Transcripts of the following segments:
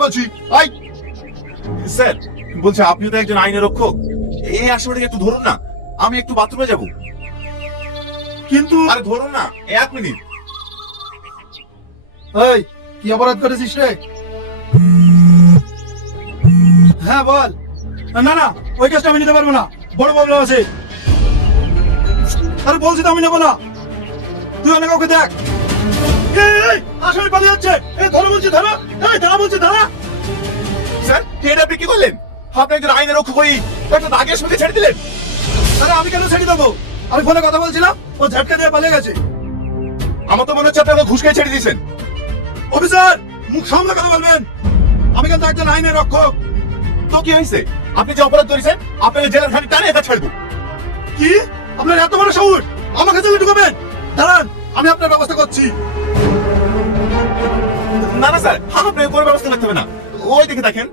বলছি স্যার আপনি তো একজন আইনের রক্ষক। এই একটু ধরুন না, আমি একটু বাথরুমে যাব। কিন্তু, আরে ধরুন না, এক মিনিট। এই, কি অপরাধ করেছিস রে? হ্যাঁ বল। না না, ওই কাজটা আমি নিতে পারব না। বড় প্রবলেম আছে। আরে বলছি তো আমি নেব না। তুই অনেক ওকে দেখ। আসামি পালিয়ে যাচ্ছে এই ধরো বলছি ধরো। এই দাঁড়া বলছি দাঁড়া স্যার এটা আপনি কি করলেন? আপনি একজন আইনের রক্ষক হয়ে একটা দাগের সঙ্গে ছেড়ে দিলেন। আরে আমি কেন ছেড়ে দেবো? আমি ফোনে কথা বলছিলাম ও ঝটকা দিয়ে পালিয়ে গেছে। আমার তো মনে হচ্ছে আপনি ঘুষ খেয়ে ছেড়ে দিয়েছেন। অফিসার মুখ সামনে কথা বলবেন। আমি কিন্তু একজন আইনের রক্ষক। তো কি হয়েছে? আপনি যে অপরাধ করেছেন আপনাকে জেলের খানি টানে এটা ছাড়বো কি? আপনার এত বড় সাহস? আমার কাছে ঢুকাবেন? দাঁড়ান আমি আপনার ব্যবস্থা করছি। না না স্যার। আপনাকে কোনো ব্যবস্থা করতে হবে না। ওই দিকে দেখেন।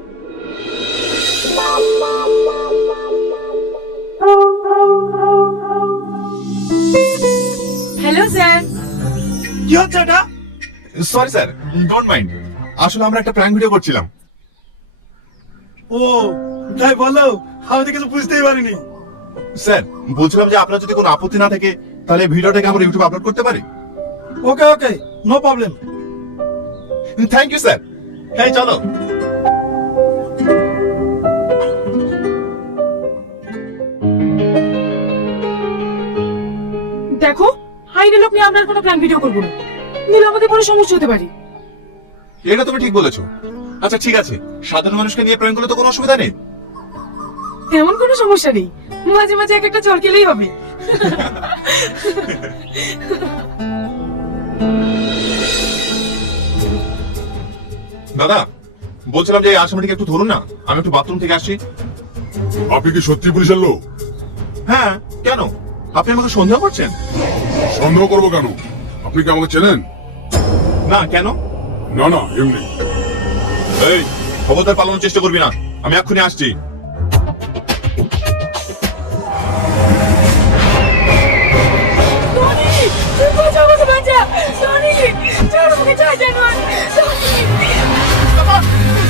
হ্যালো স্যার কি হচ্ছে এটা? সরি স্যার ডোন্ট মাইন্ড আসলে আমরা একটা প্র্যাঙ্ক ভিডিও করছিলাম। ও তাই বলো? আমি তো কিছু বুঝতেই পারিনি। স্যার বলছিলাম যে আপনার যদি কোনো আপত্তি না থাকে তাহলে ভিডিওটাকে আমরা ইউটিউবে আপলোড করতে পারি? Okay okay no problem thank you sir হ্যাঁ চলো দেখো আইনের লোক নিয়ে আমরা কোনো প্ল্যান ভিডিও করব না। নিলে আমাদের বড় সমস্যা হতে পারে। এটা তুমি ঠিক বলেছ। আচ্ছা ঠিক আছে। সাধারণ মানুষকে নিয়ে প্র্যাঙ্ক করলে তো কোনো অসুবিধা নেই। তেমন কোনো সমস্যা নেই। মাঝে মাঝে এক একটা চল খেলেই হবে। দাদা বলছিলাম যে আসামিটিকে একটু ধরুন না আমি একটু বাথরুম থেকে আসছি। আপনি কি সত্যি পুলিশের লোক? হ্যাঁ কেন? আপনি আমাকে সন্দেহ করছেন? সন্দেহ করব কেন? আপনি কি আমাকে চেনেন? না কেন? না না এমনি। এই খবরদার পালানোর চেষ্টা করবি না। আমি এক্ষুনি আসছি।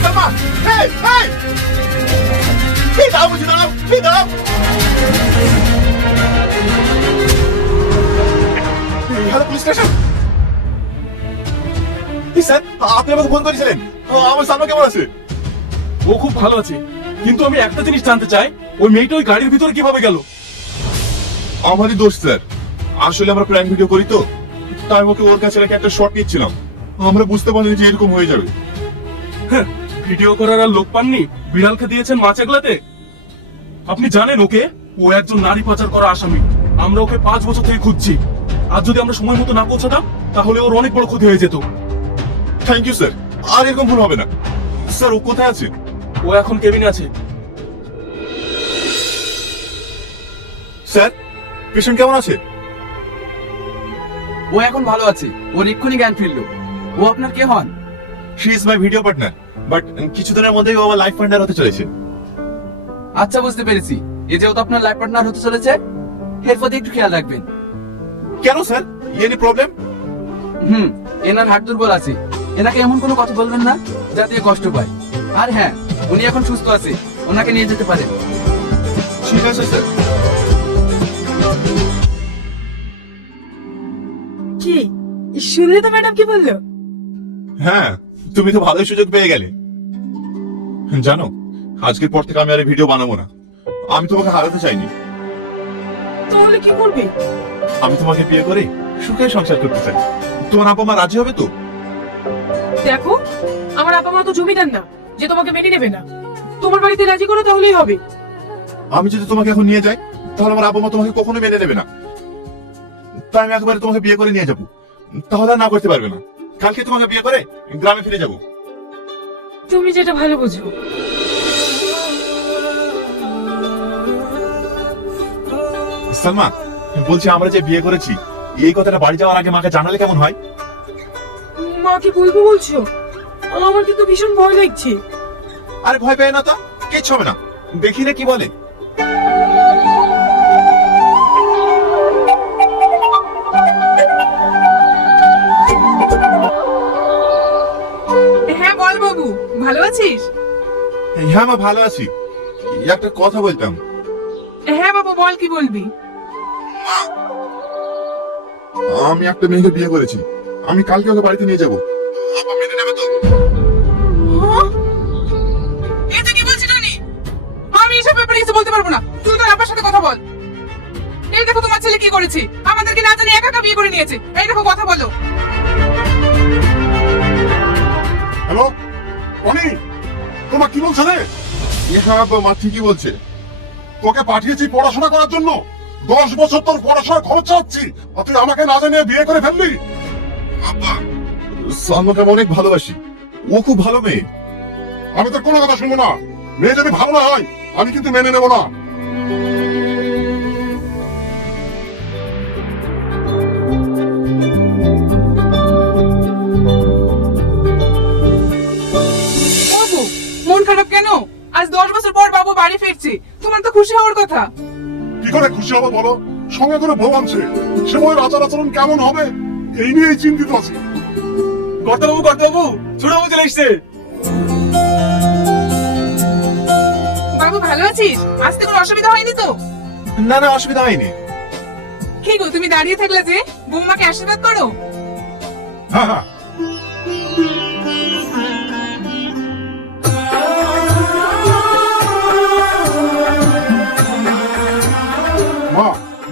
Mustafa! Mustafa! Hey! Hey! এই দাও বুঝি দাঁড়াও এই দাঁড়াও হ্যালো পুলিশ স্টেশন স্যার আপনি আমাকে ফোন করেছিলেন। ও, আমার সামনে কেমন আছে? ও খুব ভালো আছে। কিন্তু আমি একটা জিনিস জানতে চাই ওই মেয়েটা ওই গাড়ির ভিতরে কীভাবে গেল? আমারই দোষ স্যার। আসলে আমরা প্র্যাঙ্ক ভিডিও করি তো। তাই ওকে ওর কাছে রেখে একটা শর্ট নিচ্ছিলাম। আমরা বুঝতে পারিনি যে এরকম হয়ে যাবে। ভিডিও করার আর লোক পাননি? বিড়ালকে দিয়েছেন মাছ এগলাতে আপনি জানেন ওকে? ও একজন নারী পাচার করা আসামি। আমরা ওকে পাঁচ বছর থেকে খুঁজছি। আর যদি আমরা সময় মতো না পৌঁছাতাম তাহলে ওর অনেক বড় ক্ষতি হয়ে যেত। থ্যাংক ইউ স্যার আর এরকম ভুল হবে না। স্যার ও কোথায় আছে? ও এখন কেবিনে আছে। স্যার পেশেন্ট কেমন আছে? ও এখন ভালো আছে। ওর এক্ষুনি জ্ঞান ফিরল। ও আপনার কে হন? She is my video partner but কিছুদিনের মধ্যেই ও আমার লাইফ পার্টনার হতে চলেছে। আচ্ছা বুঝতে পেরেছি। এ যেহেতু আপনার লাইফ পার্টনার হতে চলেছে এর প্রতি একটু খেয়াল রাখবেন। কেন স্যার? এনি প্রবলেম হুম এনার হাট দুর্বল আছে। এনাকে এমন কোনো কথা বলবেন না যাতে কষ্ট পায়। আর হ্যাঁ উনি এখন সুস্থ আছে ওনাকে নিয়ে যেতে পারেন। ঠিক আছে স্যার। কি? শুনলে তো ম্যাডাম কি বলল? হ্যাঁ তুমি তো ভালোই সুযোগ পেয়ে গেলে। জানো আজকের পর থেকে আমি আর ভিডিও বানাবো না। আমি তোমাকে হারাতে চাইনি। তাহলে কি করবে? আমি তোমাকে বিয়ে করে সুখে সংসার করতে চাই। তোমার আপা মা রাজি হবে তো? দেখো আমার আপা মা তো জমিদার না যে তোমাকে মেনে নেবে না। তোমার বাড়িতে রাজি করো তাহলেই হবে। আমি যদি তোমাকে এখন নিয়ে যাই তাহলে আমার আপা মা তোমাকে কখনো মেনে নেবে না। তাই আমি একেবারে তোমাকে বিয়ে করে নিয়ে যাব। তাহলে আর না করতে পারবে না। কালকে তোমাকে বিয়ে করে গ্রামে ফিরে যাব। তুমি যেটা ভালো বুঝো। সালমা বলছি আমরা যে বিয়ে করেছি এই কথাটা বাড়ি যাওয়ার আগে মাকে জানালে কেমন হয়? মাকে বলব বলছো? আমার কিন্তু ভীষণ ভয় লাগছে। আরে ভয় পেয়ে না তো কিচ্ছু হবে না। দেখি না কি বলে। ভালো আছিস? হ্যাঁ মা ভালো আছি। একটা কথা বলতাম। হ্যাঁ বাবু বল কি বলবি? আমি একটা মেয়েকে বিয়ে করেছি। আমি কালকে ওকে বাড়িতে নিয়ে যাব। আপা মেনে নেবে তো? এটা কি বলছিস টনি আমি এসব ব্যাপারে কিছু বলতে পারব না। তুই তোর আব্বার সাথে কথা বল। এই দেখো তোমার ছেলে কি করেছে। আমাদেরকে না জানি একা একা বিয়ে করে নিয়েছে। এই দেখো কথা বলো। হ্যালো? টনি তোমার কি বলছে রে? মা ঠিকই বলছে। তোকে পাঠিয়েছি পড়াশোনা করার জন্য। দশ বছর তোর পড়াশোনা খরচ চাচ্ছি আর তুই আমাকে না জানিয়ে বিয়ে করে ফেললি? আব্বা, সালমাকে আমি অনেক ভালোবাসি। ও খুব ভালো মেয়ে। আমি তো কোনো কথা শুনব না। মেয়ে যদি ভালো না হয়, আমি কিন্তু মেনে নেব না। খারাপ কেন? আজ দশ বছর পর বাবু বাড়ি ফিরছে। তোমার তো খুশি হওয়ার কথা। কি করে খুশি হব বলো? সঙ্গে করে বউ আনছে। সে বউয়ের আচার আচরণ কেমন হবে? এই নিয়েই চিন্তিত আছি। কর্তাবাবু কর্তাবাবু ছোট বাবু চলে এসছে। বাবু ভালো আছিস? আসতে কোনো অসুবিধা হয়নি তো? না না অসুবিধা হয়নি। কি গো তুমি দাঁড়িয়ে থাকলে যে? বৌমাকে আশীর্বাদ করো। হ্যাঁ হ্যাঁ।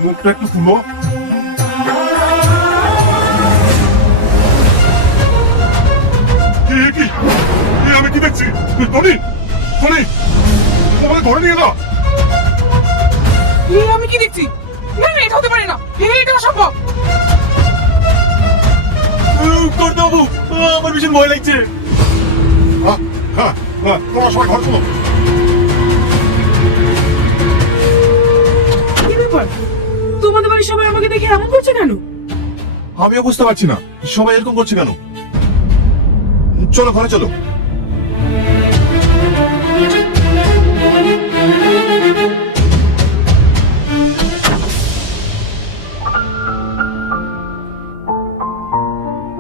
মুখটা একটু খুলো। কি কি? কি আমি কি দেখছি? টনি টনি তোমাকে ধরে নিয়ে না আমি কি দেখছি? না না এটা হতে পারে না। এটা অসম্ভব কর্তাবাবু আমার ভীষণ ভয় লাগছে। হ্যাঁ হ্যাঁ হ্যাঁ তোমার সবাই ঘর চলো তোমাদের বাড়ির সবাই আমাকে দেখে এমন করছে কেন? আমিও বুঝতে পারছি না। সবাই এরকম করছে কেন? চলো ঘরে চলো।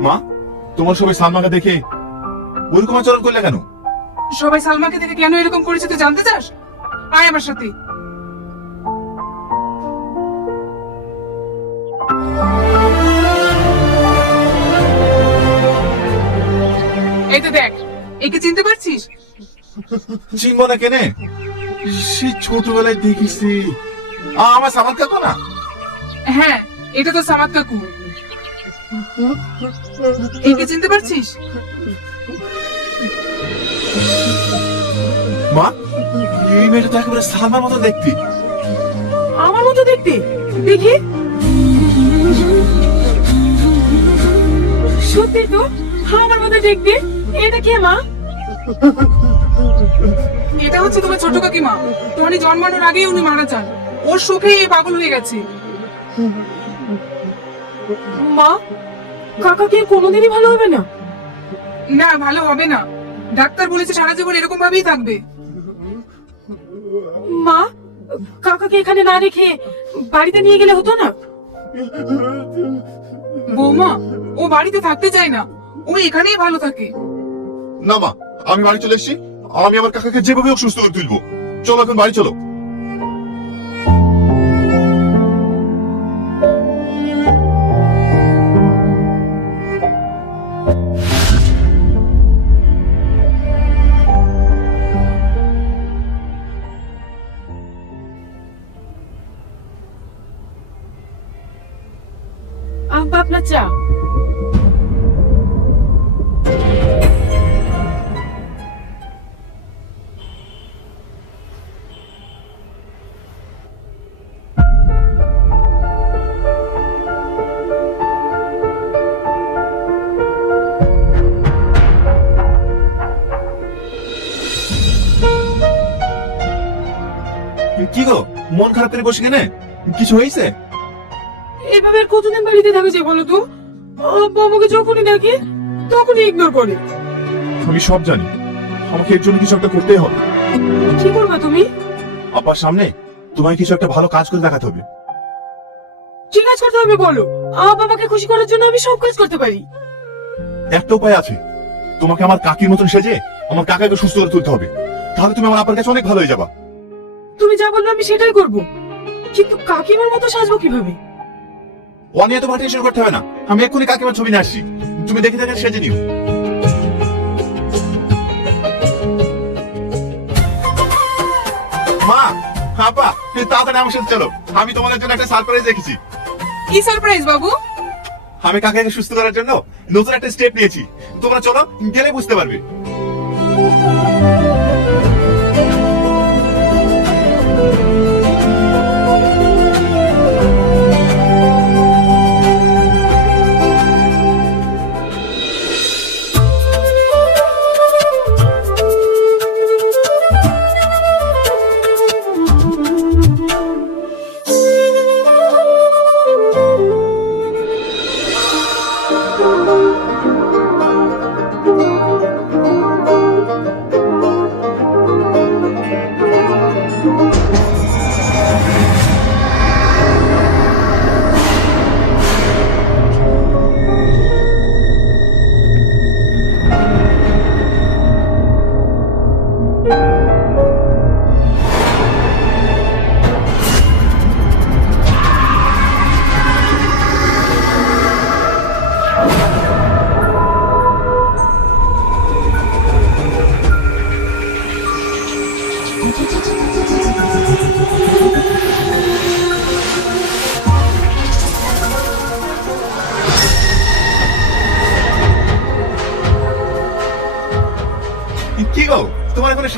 মা তোমার সবাই সালমাকে দেখে ওরকম আচরণ করলে কেন? সবাই সালমাকে দেখে কেন এরকম করেছে তুই জানতে চাস? আয় আমার সাথে। একে চিনতে পারছিস? চিনব না কেনে? সে ছোটবেলায় দেখিছি। আমার সামান কাকু না? হ্যাঁ এটা তো সামাদ কাকু। একে চিনতে পারছিস? মা এই মেয়েটা তো একেবারে সালমার মতো দেখতে। আমার মতো দেখতে? দেখি। সত্যি তো? আমার মতো দেখতে? এটা কে মা? এটা হচ্ছে তোমার ছোট কাকিমা। টনি জন্মানোর আগেই উনি মারা যান। ওর শোকে এই পাগল হয়ে গেছে। মা কাকা কি কোনোদিনই ভালো হবে না? না ভালো হবে না। ডাক্তার বলেছে সারা জীবন এরকম ভাবেই থাকবে। মা কাকাকে এখানে না রেখে বাড়িতে নিয়ে গেলে হতো না? বৌমা ও বাড়িতে থাকতে চায় না। ও এখানেই ভালো থাকে। না মা। আমি বাড়ি চলে এসেছি। আমি আমার কাকাকে যেভাবে হোক সুস্থ করে তুলবো। চলো এখন বাড়ি, চলো। আব্বা, আপনার চা। কি গো মন খারাপ করে বসে কেনে? কিছু হয়েছে? এভাবে আর কতদিন বাড়িতে থাকা যায় বলো তো? আব্বা আমাকে যখনই ডাকে তখনই ইগনোর করে। আমি সব জানি। আমাকে এর জন্য কিছু একটা করতেই হবে। কি করবা তুমি? আপার সামনে তোমায় কিছু একটা ভালো কাজ করে দেখাতে হবে। কি কাজ করতে হবে বলো? আব্বা আমাকে খুশি করার জন্য আমি সব কাজ করতে পারি। একটা উপায় আছে। তোমাকে আমার কাকির মতন সেজে আমার কাকাকে সুস্থ করে তুলতে হবে। তাহলে তুমি আমার আব্বার কাছে অনেক ভালো হয়ে যাবা। তুমি যা বলবে আমি সেটাই করব। কিন্তু কাকিমার মতো সাজবো কীভাবে? ও নিয়ে তোমার টেনশন করতে হবে না। আমি এক্ষুনি কাকিমার ছবি নিয়ে আসছি। তুমি দেখে দেখে সেজে নিও। মা আপা তাড়াতাড়ি আমার সাথে চলো। আমি তোমাদের জন্য একটা সারপ্রাইজ রেখেছি। কি সারপ্রাইজ বাবু? আমি কাকাকে সুস্থ করার জন্য নতুন একটা স্টেপ নিয়েছি। তোমরা চলো গেলে বুঝতে পারবে।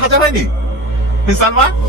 তোমার কোনো